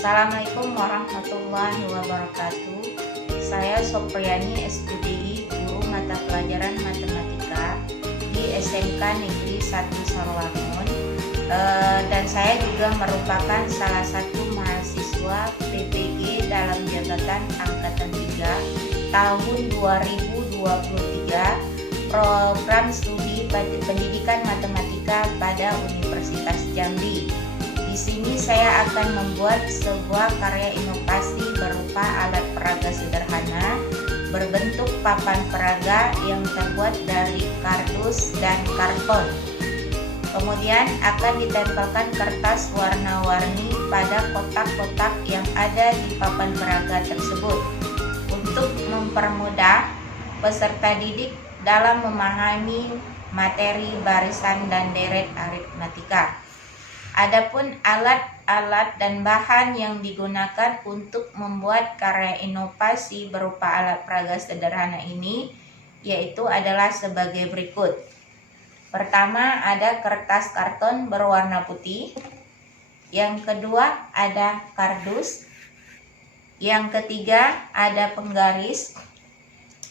Assalamualaikum warahmatullahi wabarakatuh. Saya Sopriani SPDI, guru mata pelajaran matematika di SMK Negeri 1 Sarolangun. Dan saya juga merupakan salah satu mahasiswa PPG dalam jabatan Angkatan 3 tahun 2023 program studi pendidikan matematika pada Universitas Jambi. Di sini saya akan membuat sebuah karya inovasi berupa alat peraga sederhana berbentuk papan peraga yang terbuat dari kardus dan karton. Kemudian akan ditempelkan kertas warna-warni pada kotak-kotak yang ada di papan peraga tersebut untuk mempermudah peserta didik dalam memahami materi barisan dan deret aritmatika. Adapun alat-alat dan bahan yang digunakan untuk membuat karya inovasi berupa alat peraga sederhana ini yaitu adalah sebagai berikut. Pertama, ada kertas karton berwarna putih. Yang kedua, ada kardus. Yang ketiga, ada penggaris.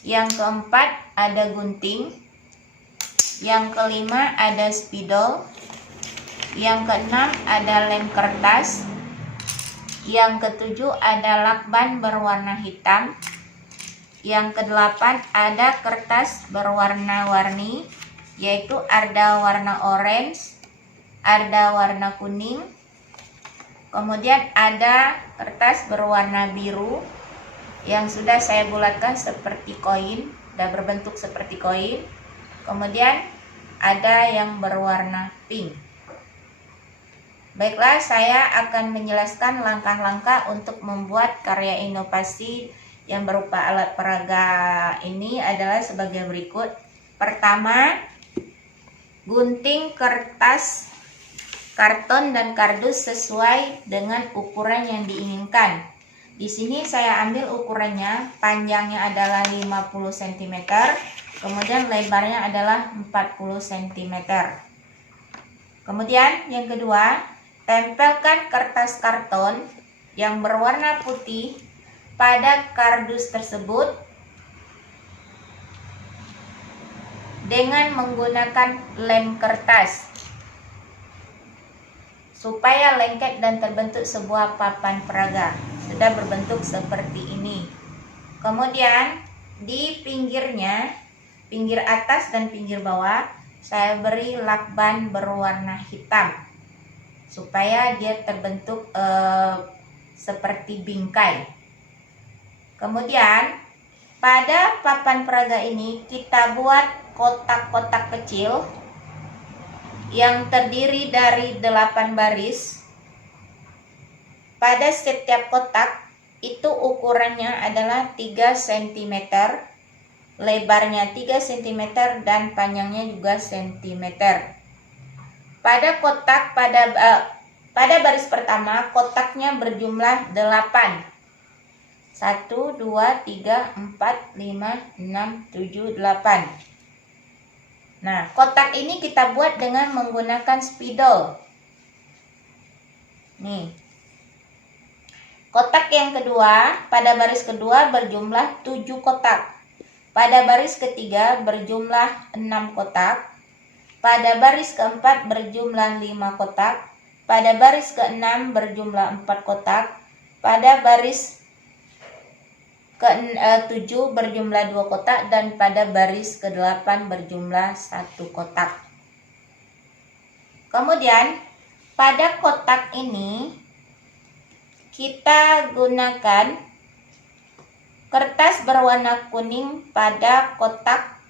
Yang keempat, ada gunting. Yang kelima, ada spidol. Yang keenam, ada lem kertas. Yang ketujuh, ada lakban berwarna hitam. Yang kedelapan, ada kertas berwarna-warni, yaitu ada warna orange, ada warna kuning. Kemudian ada kertas berwarna biru yang sudah saya bulatkan seperti koin, sudah berbentuk seperti koin. Kemudian ada yang berwarna pink. Baiklah, saya akan menjelaskan langkah-langkah untuk membuat karya inovasi yang berupa alat peraga ini adalah sebagai berikut. Pertama, gunting kertas karton dan kardus sesuai dengan ukuran yang diinginkan. Di sini saya ambil ukurannya, panjangnya adalah 50 cm, kemudian lebarnya adalah 40 cm. Kemudian yang kedua, tempelkan kertas karton yang berwarna putih pada kardus tersebut dengan menggunakan lem kertas supaya lengket dan terbentuk sebuah papan peraga. Sudah berbentuk seperti ini. Kemudian di pinggirnya, pinggir atas dan pinggir bawah, saya beri lakban berwarna hitam supaya dia terbentuk seperti bingkai. Kemudian pada papan peraga ini kita buat kotak-kotak kecil yang terdiri dari 8 baris. Pada setiap kotak itu ukurannya adalah 3 cm, lebarnya 3 cm dan panjangnya juga cm. Pada kotak pada baris pertama kotaknya berjumlah 8. 1, 2, 3, 4, 5, 6, 7, 8. Nah, kotak ini kita buat dengan menggunakan spidol. Nih. Kotak yang kedua, pada baris kedua berjumlah 7 kotak. Pada baris ketiga berjumlah 6 kotak. Pada baris keempat berjumlah 5 kotak. Pada baris keenam berjumlah 4 kotak. Pada baris ke-7 berjumlah 2 kotak. Dan pada baris ke-8 berjumlah 1 kotak. Kemudian pada kotak ini kita gunakan kertas berwarna kuning pada kotak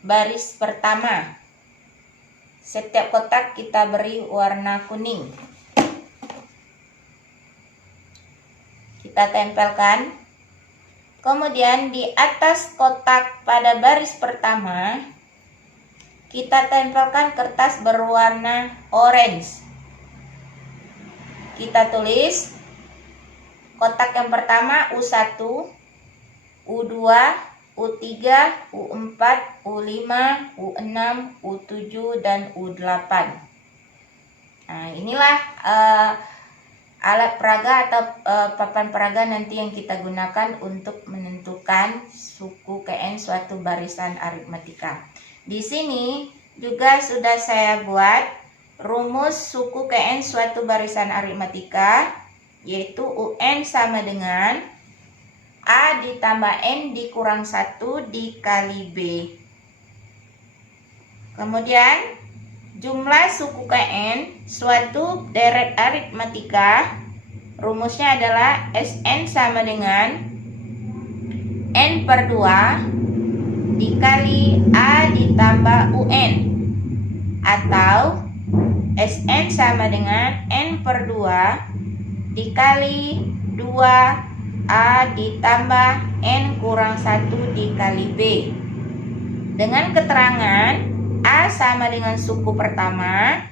baris pertama. Setiap kotak kita beri warna kuning. Kita tempelkan. Kemudian di atas kotak pada baris pertama kita tempelkan kertas berwarna orange. Kita tulis kotak yang pertama U1, U2, U3, U4, U5, U6, U7, dan U8. Nah, inilah alat peraga atau papan peraga nanti yang kita gunakan untuk menentukan suku KN suatu barisan aritmatika. Di sini juga sudah saya buat rumus suku KN suatu barisan aritmatika, yaitu UN sama dengan A ditambah N dikurang 1 dikali B. Kemudian jumlah suku KN suatu deret aritmatika, rumusnya adalah Sn sama dengan N per 2 dikali A ditambah UN, atau Sn sama dengan N per 2 dikali 2A ditambah N kurang 1 dikali B. Dengan keterangan A sama dengan suku pertama,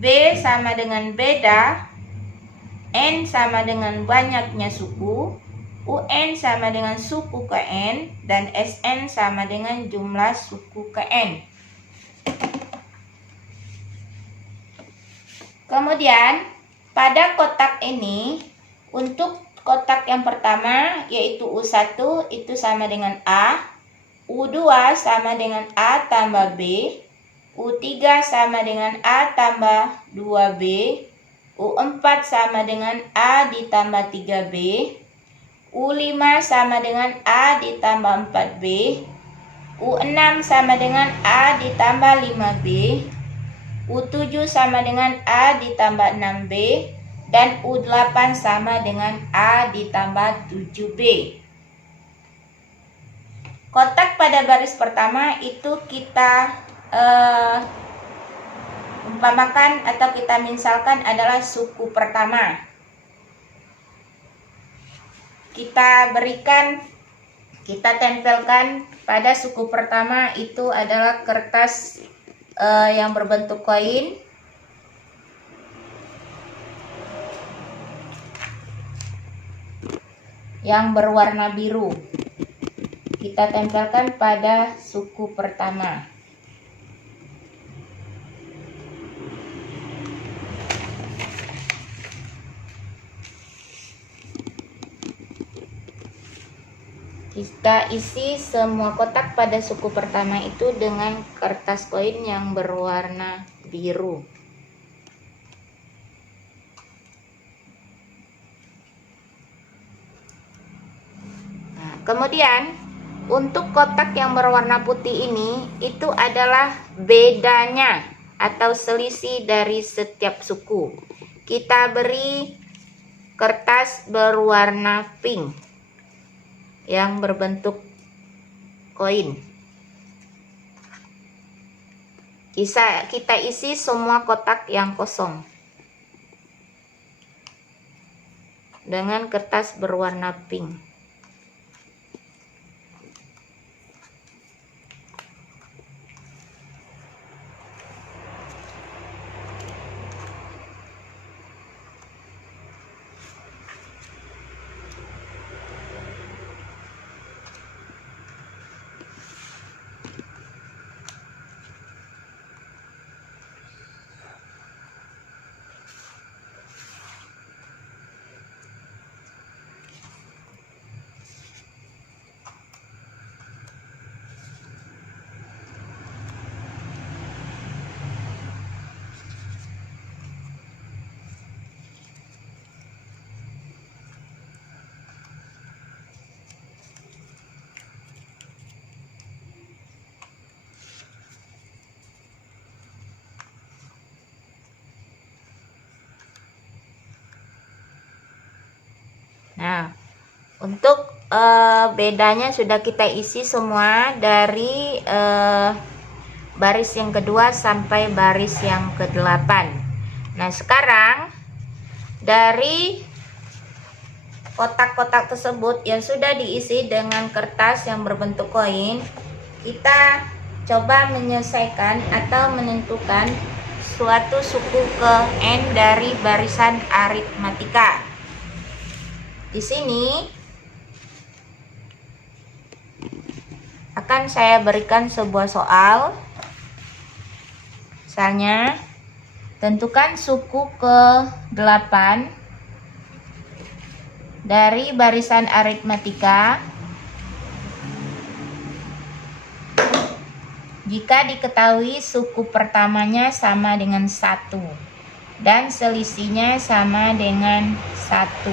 B sama dengan beda, N sama dengan banyaknya suku, UN sama dengan suku KN, dan Sn sama dengan jumlah suku KN. Kemudian pada kotak ini, untuk kotak yang pertama yaitu U1 itu sama dengan A, U2 sama dengan A tambah B, U3 sama dengan A tambah 2B, U4 sama dengan A ditambah 3B, U5 sama dengan A ditambah 4B, U6 sama dengan A ditambah 5B, U7 sama dengan A ditambah 6B, dan U8 sama dengan A ditambah 7B. Kotak pada baris pertama itu kita umpamakan atau kita misalkan adalah suku pertama. Kita tempelkan pada suku pertama itu adalah kertas yang berbentuk koin, yang berwarna biru. Kita tempelkan pada suku pertama. Kita isi semua kotak pada suku pertama itu dengan kertas koin yang berwarna biru. Nah, kemudian untuk kotak yang berwarna putih ini itu adalah bedanya atau selisih dari setiap suku. Kita beri kertas berwarna pink yang berbentuk koin. Kita isi semua kotak yang kosong dengan kertas berwarna pink. Nah, untuk bedanya sudah kita isi semua dari baris yang kedua sampai baris yang ke-8. Nah, sekarang dari kotak-kotak tersebut yang sudah diisi dengan kertas yang berbentuk koin, kita coba menyelesaikan atau menentukan suatu suku ke N dari barisan aritmatika. Di sini akan saya berikan sebuah soal. Misalnya, tentukan suku ke-8 dari barisan aritmatika jika diketahui suku pertamanya sama dengan 1 dan selisihnya sama dengan 1.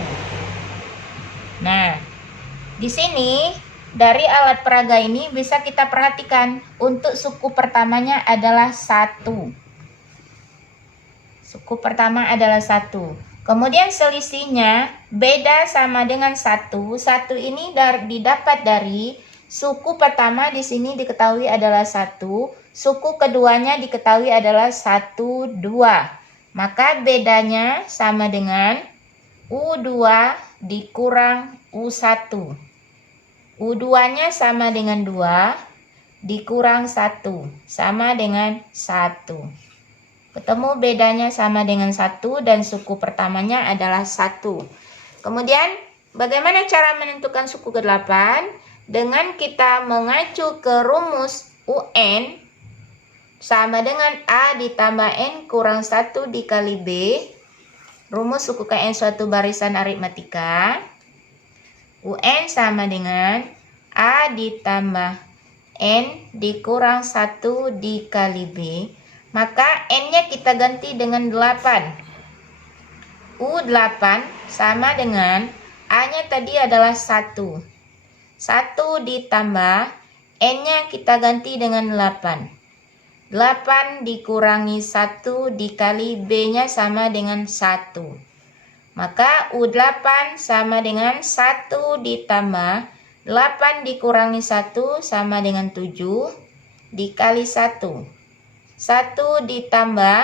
Nah, di sini dari alat peraga ini bisa kita perhatikan untuk suku pertamanya adalah 1. Suku pertama adalah 1. Kemudian selisihnya beda sama dengan 1. 1 ini didapat dari suku pertama di sini diketahui adalah 1. Suku keduanya diketahui adalah 1, 2. Maka bedanya sama dengan U2 dikurang U1. U2-nya sama dengan 2 dikurang 1 sama dengan 1. Ketemu bedanya sama dengan 1 dan suku pertamanya adalah 1. Kemudian bagaimana cara menentukan suku ke-8? Dengan kita mengacu ke rumus UN sama dengan A ditambah N kurang 1 dikali B. Rumus suku KN suatu barisan aritmatika. UN sama dengan A ditambah N dikurang 1 dikali B. Maka N-nya kita ganti dengan 8. U8 sama dengan A-nya tadi adalah 1. 1 ditambah N-nya kita ganti dengan 8. 8 dikurangi 1 dikali B-nya sama dengan 1. Maka U8 sama dengan 1 ditambah 8 dikurangi 1 sama dengan 7 dikali 1. 1 ditambah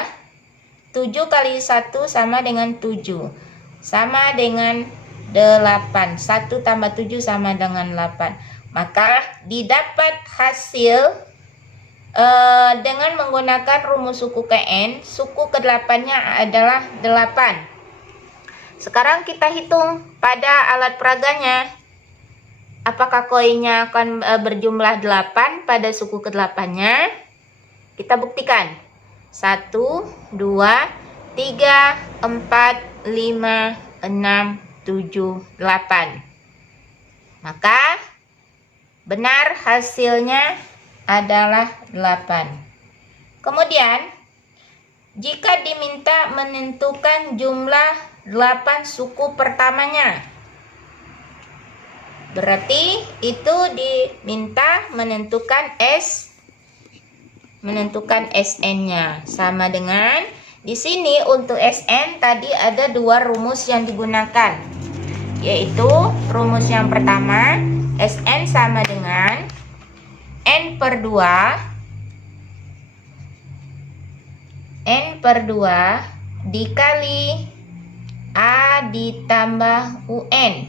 7 kali 1 sama dengan 7. Sama dengan 8. 1 tambah 7 sama dengan 8. Maka didapat hasil dengan menggunakan rumus suku KN. Suku ke-8-nya adalah 8. Sekarang kita hitung pada alat peraganya. Apakah koinnya akan berjumlah 8 pada suku ke-8-nya? Kita buktikan. 1, 2, 3, 4, 5, 6, 7, 8. Maka benar hasilnya adalah 8. Kemudian jika diminta menentukan jumlah 8 suku pertamanya, berarti itu diminta menentukan SN-nya sama dengan di sini untuk SN tadi ada 2 rumus yang digunakan, yaitu rumus yang pertama SN sama dengan N per 2 dikali A ditambah UN.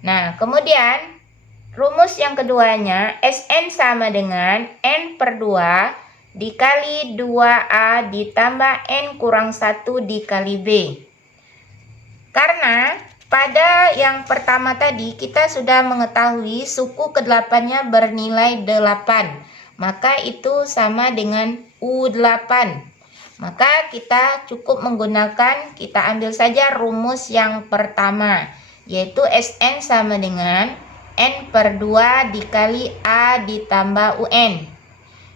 Nah, kemudian rumus yang keduanya SN sama dengan N per 2 dikali 2A ditambah N kurang 1 dikali B. Karena pada yang pertama tadi kita sudah mengetahui suku ke-8-nya bernilai 8. Maka itu sama dengan U8. Maka kita cukup menggunakan, kita ambil saja rumus yang pertama, yaitu SN sama dengan N per 2 dikali A ditambah UN.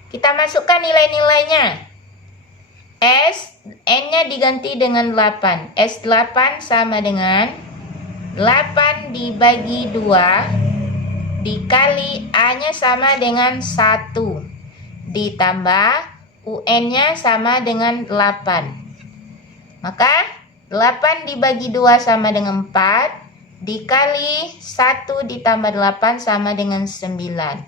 Kita masukkan nilai-nilainya. N-nya diganti dengan 8. S8 sama dengan 8 dibagi 2 dikali A-nya sama dengan 1 ditambah UN-nya sama dengan 8. Maka 8 dibagi 2 sama dengan 4 dikali 1 ditambah 8 sama dengan 9.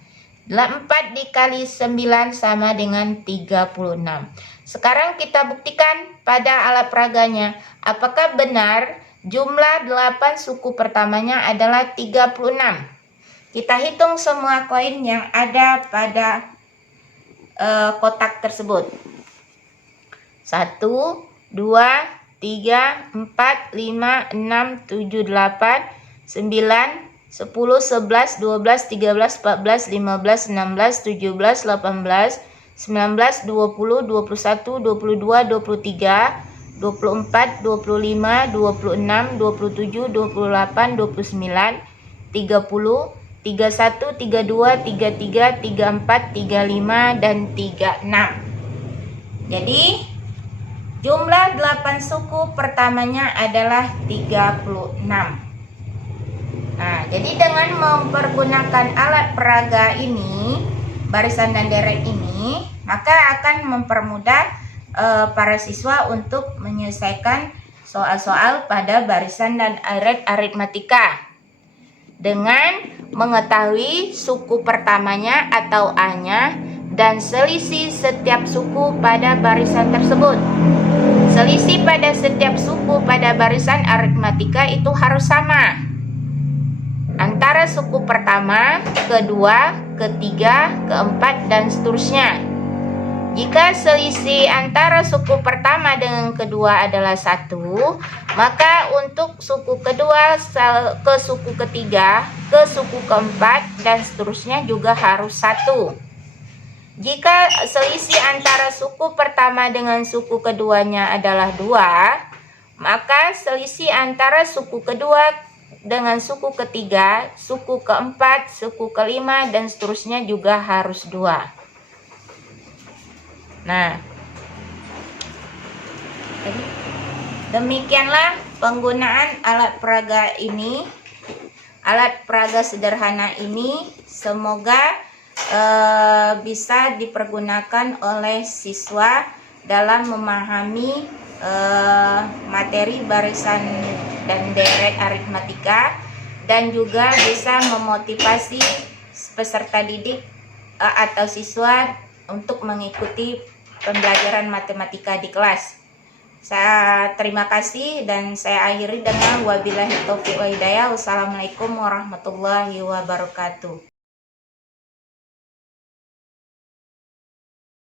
4 dikali 9 sama dengan 36. Sekarang kita buktikan pada alat peraganya. Apakah benar jumlah 8 suku pertamanya adalah 36? Kita hitung semua koin yang ada pada kotak tersebut. 1, 2, 3, 4, 5, 6, 7, 8, 9, 10, 11, 12, 13, 14, 15, 16, 17, 18, 19, 20, 21, 22, 23, 24, 25, 26, 27, 28, 24, 25, 26, 27, 28, 29, 30, 31, 32, 33, 34, 35, dan 36. Jadi jumlah 8 suku pertamanya adalah 36. Nah, jadi dengan mempergunakan alat peraga ini, barisan dan deret ini, maka akan mempermudah para siswa untuk menyelesaikan soal-soal pada barisan dan deret aritmatika dengan mengetahui suku pertamanya atau A-nya dan selisih setiap suku pada barisan tersebut. Selisih pada setiap suku pada barisan aritmatika itu harus sama antara suku pertama, kedua, ketiga, keempat, dan seterusnya. Jika selisih antara suku pertama dengan kedua adalah 1, maka untuk suku kedua ke suku ketiga, ke suku keempat, dan seterusnya juga harus 1. Jika selisih antara suku pertama dengan suku keduanya adalah 2, maka selisih antara suku kedua dengan suku ketiga, suku keempat, suku kelima, dan seterusnya juga harus 2. Nah, demikianlah penggunaan alat peraga ini, alat peraga sederhana ini. Semoga bisa dipergunakan oleh siswa dalam memahami materi barisan dan deret aritmatika, dan juga bisa memotivasi peserta didik atau siswa untuk mengikuti pembelajaran matematika di kelas. Saya terima kasih dan saya akhiri dengan wabillahi taufiq wa hidayah. Wassalamualaikum warahmatullahi wabarakatuh.